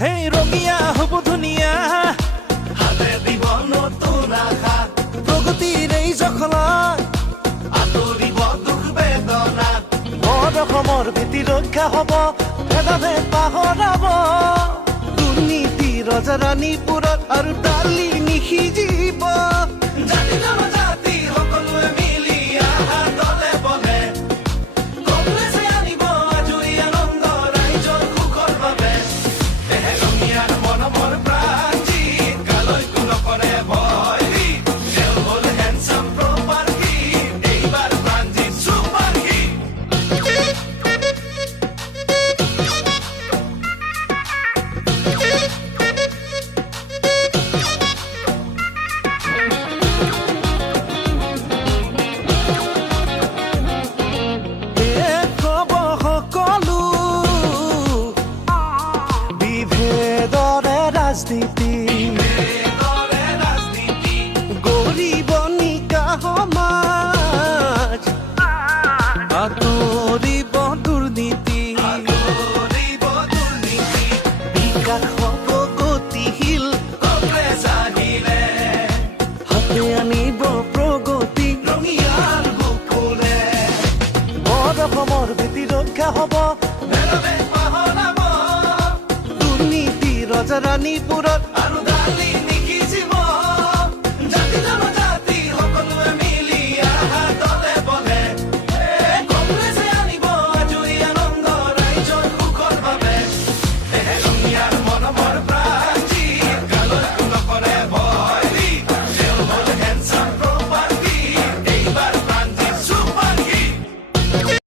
হেই ৰঙিয়া হ'ব ধুনীয়া, হাতে দিব নতুন আশা, প্ৰগতিৰ এই জখলাত আঁতৰিব দুখ বেদনা। অসমৰ ভেটি ৰক্ষা হ'ব, ভেদাভেদ পাহৰাব। দুৰ্নীতি ৰজাৰাণীপুৰত আৰু দালি নিসিজিব। জাতি জনজাতি সকলোৱে মিলি আহা দলে বলে, কংগ্ৰেছে আনিব আজৰি আনন্দ ৰাইজৰ সুখৰ বাবে। এহে ৰঙিয়াৰ মৰমৰ প্ৰাণজিত, কালৈকো নকৰে ভয়। তেওঁ হ'ল হেণ্ডচাম প্ৰপাৰ হিট, এইবাৰ প্ৰাণজিত ছুপাৰ হিট। কব সকলো বিভেদৰে ৰাজনীতি, বেদৰে ৰাজনীতি, গৰিব নিকা সমাজ আঁতৰিব দুৰ্নীতি। আঁতৰিব দুৰ্নীতি, বিকাশ হ'ব গতিশীল, কংগ্ৰেছ আহিলে হাতে আনিব প্ৰগতি। ৰঙিয়াৰ বুকুলে অসমৰ ভেটি ৰক্ষা হ'ব, ভেদাভেদ পাহৰাব, দুৰ্নীতি ৰজাৰাণীপুৰত আৰু